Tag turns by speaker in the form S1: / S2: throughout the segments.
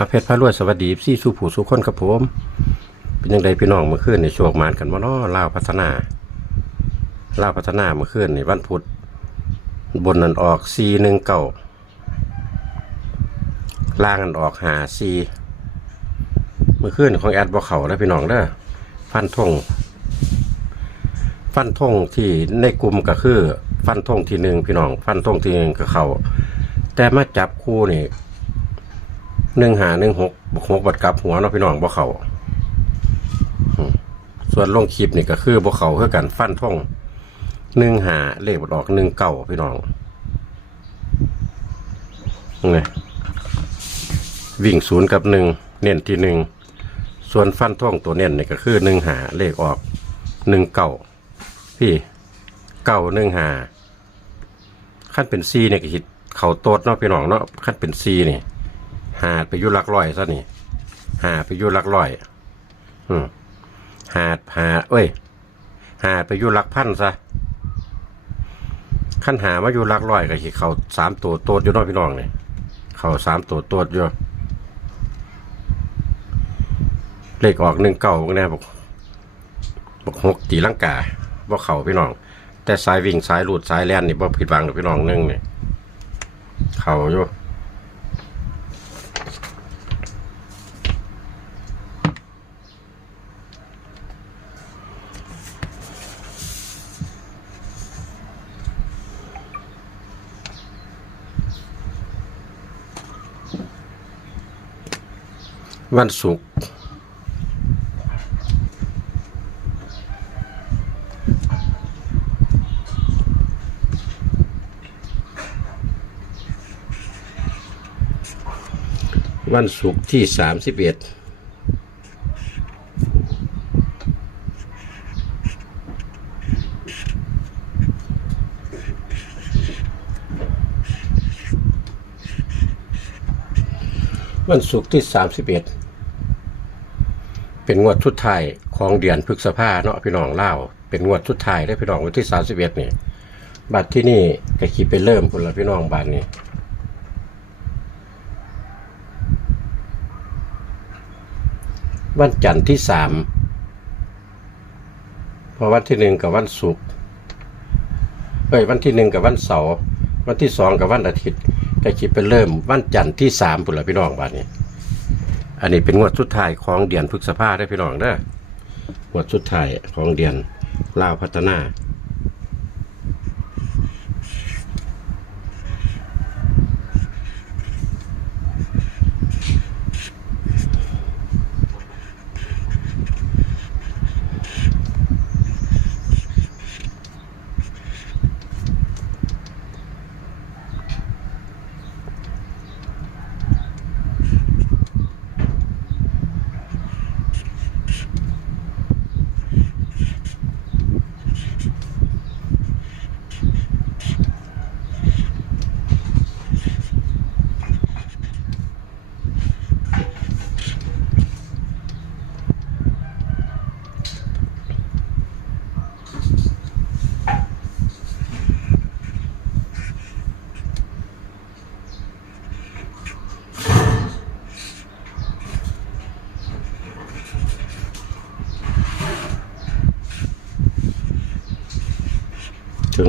S1: อาเพชรพระรวยสวัสดีซี่สู้ผู้สู้คนครับผม เป็นยังไงพี่น้องเมื่อคืนในช่วงมานกันมาเนาะลาวพัฒนาลาวพัฒนาเมื่อคืนในวันพุธบนนันออกซีหนึ่งเก่าล่างนันออกหาซีเมื่อคืนของแอดบอเขาแล้วพี่น้องเด้อฟันธงฟันธงที่ในกลุ่มก็คือ ฟันธงที่หนึ่งพี่น้อง ฟันธงที่หนึ่งก็เขาแต่มาจับคู่นี่ หนึ่งหาหนึ่งหกบกหกบัดกลับหัวเนาะพี่น้องบ่เขาส่วนลงคลิปนี่ก็คือบ่เขาคือกันฟันท่องหนึ่งหาเลขบัดออกหนึ่งเก่าพี่น้องไงวิ่งศูนย์กับหนึ่งเน้นที่หนึ่งส่วนฟันท่องตัวเน้นนี่ก็คือหนึ่งหาเลขออกหนึ่งเก่าพี่เก่าหนึ่งหาขั้นเป็นซีเนี่ยก็คิดเขาโตดเนาะพี่น้องเนาะขั้นเป็นซีนี่ หาดไปอยุลักร้อยซะนี่หาดไปอยุลักร้อย อืมหาดหาเอ้ย หาดไปอยุลักพันซะขั้นหามาอยู่ลักร้อยก็สิเขาสามตัวโตดอยู่น้อยพี่น้องเนี่ยเขาสามตัวโตดอยู่เลขออกหนึ่งเก้าแน่บอกบอกหกตีลังกาบ่เขาพี่น้อง แต่สายวิ่งสายหลุดสายแล่นนี่บ่ผิดหวังหรอพี่น้องนึงเนี่ยเขาอยู่ วันศุกร์วันศุกร์ที่สามสิบเอ็ดวันศุกร์ที่สามสิบ เป็นงวดชุดไทายของเดือนพฤษภาเนาะพี่น้องเล่าเป็นงวดชุดไทายได้พี่น้องวันที่สามสิบเอ็ดนี่บัตรที่นี่ก็คิดไปเริ่มพุ่นละพี่น้องบัตรนี้วันจันทร์ที่สามพอวันที่หนึ่งกับวันศุกร์เอ้ยวันที่หนึ่งกับวันเสาร์วันที่สองกับวันอาทิตย์ก็คิดไปเริ่มวันจันทร์ที่สามพุ่นละพี่น้องบัตรนี้ อันนี้เป็นงวดสุดท้ายของเดือนพฤษภาได้พี่น้องเด้องวดสุดท้ายของเดือนลาวพัฒนา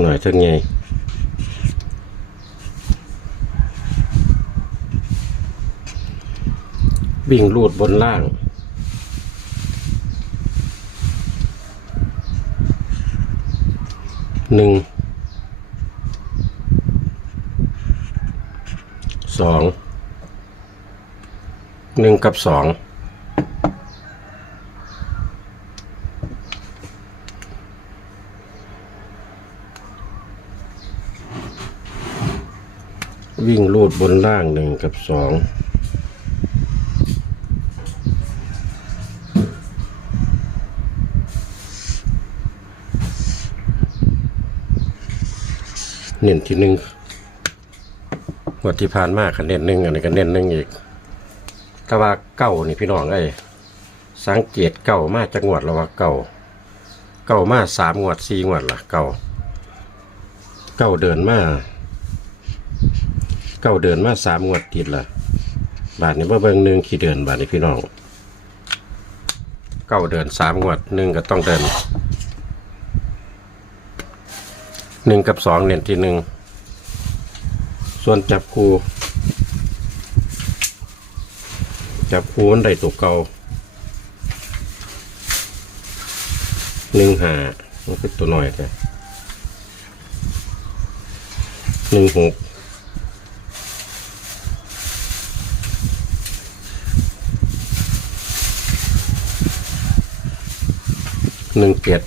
S1: หน่อยถึงไงวิ่งลูดบนล่าง หนึ่ง สอง หนึ่งกับสอง วิ่งลูดบนล่างหนึ่งกับสองเน้นที่หนึ่งวัที่ผ่านมากกันเน้นหนึ่งอันนี้ก็เน้นหนึ่งอีกแต่ว่าเก้านี่พี่น้องไอ้สังเกตเก้ามาจากงวดแล้วว่าเก้าเก้ามาสามงวดสี่งวดละเก้าเก้าเดินมา เก้าเดินมาสามงวดติดละบาทนี้มาเบิ่งหนึ่งขี่เดือนบาทนี้พี่น้องเก้าเดือนสามงวดหนึ่งก็ต้องเดินหนึ่งกับสองเน้นที่หนึ่งส่วนจับคูจับคูมันได้ตัวเก่าหนึ่งหามันคือตัวหน่อยแต่หนึ่งหก หนึ่งเจ็ด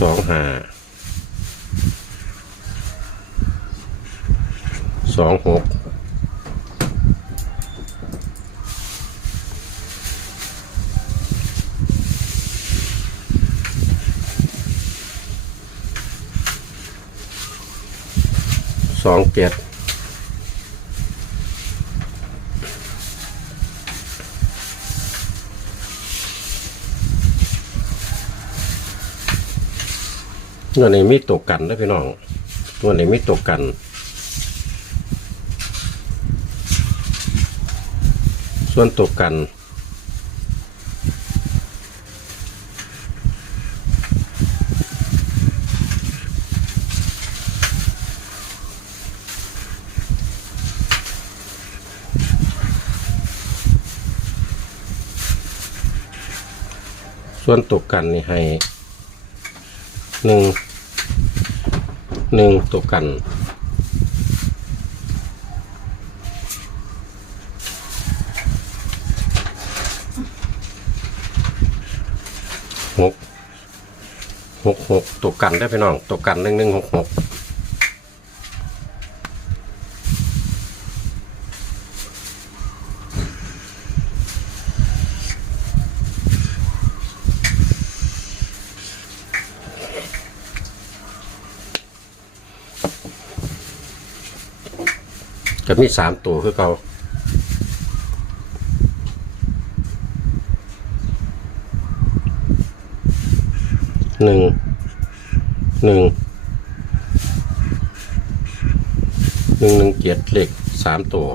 S1: สองห้าสองหก สองเจ็ดตัวนี้มีตกกันนะพี่น้อง ตัวนี้มีตกกันส่วนตกกัน ส่วนตกกันนี่ให้หนึ่งหนึ่งตกกันหกหกหกตกกันได้พี่น้องตกกันหนึ่งหนึ่งหกหก จะมีสามตัวคือเขาหนึ่งหนึ่งหนึ่งหนึ่งเกียรติเหล็กสามตัว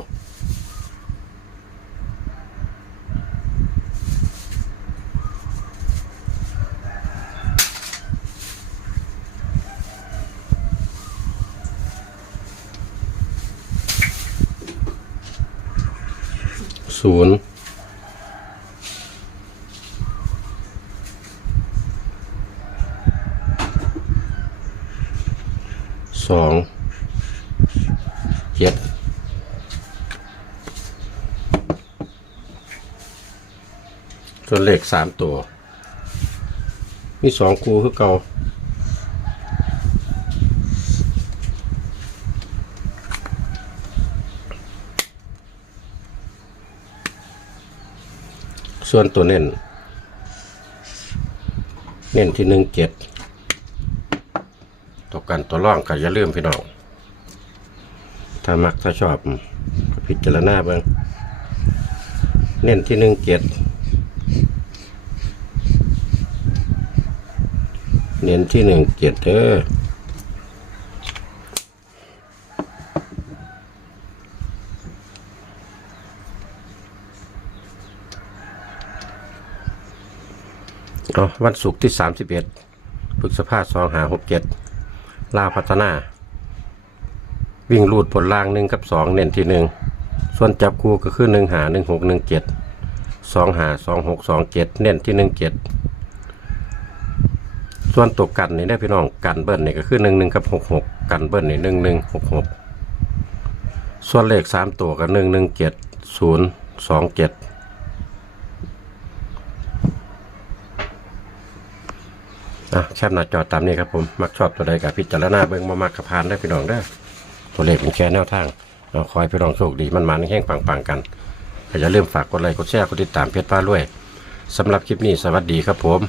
S1: ศูนย์สองเจ็ดตัวเลขสามตัว มีสองคูคือเก่า ส่วนตัวเน้น เน้นที่หนึ่งเจ็ดตกกันตัวร่องก็อย่าลืมพี่น้อง ถ้ามักถ้าชอบพิจารณาเบิ่งเน้นที่หนึ่งเจ็ดเน้นที่หนึ่งเจ็ดเด้อ เอาวันศุกร์ที่สามสิบเอ็ดพฤษภาสองหาหกเจ็ดลาพัฒนา วิ่งรูดผลล่างหนึ่งกับสองเน้นที่หนึ่งส่วนจับคู่ก็คือหนึ่งหาหนึ่งหกหนึ่งเจ็ดสองหาสองหกสองเจ็ดเน้นที่หนึ่งเจ็ดส่วนตัวกันนี่ได้พี่น้องกันเบิ้ลนี่ก็คือหนึ่งหนึ่งกับหกหกกันเบิ้ลนี่หนึ่งหนึ่งหกหกส่วนเลขสามตัวก็หนึ่งหนึ่งเจ็ดศูนย์สองเจ็ด อะแคบหน้าจอตามนี้ครับผมมักชอบตัวใดกับพิจารณาเบิ้งมามักกระพานได้พี่น้องได้ตัวเลขเป็นแค่แนวทางเราคอยพี่น้องโชคดีมันมาในแห้งปังๆกันอย่าลืมฝากกดไลค์กดแชร์กดติดตามเพจป้าด้วยสำหรับคลิปนี้สวัสดีครับผม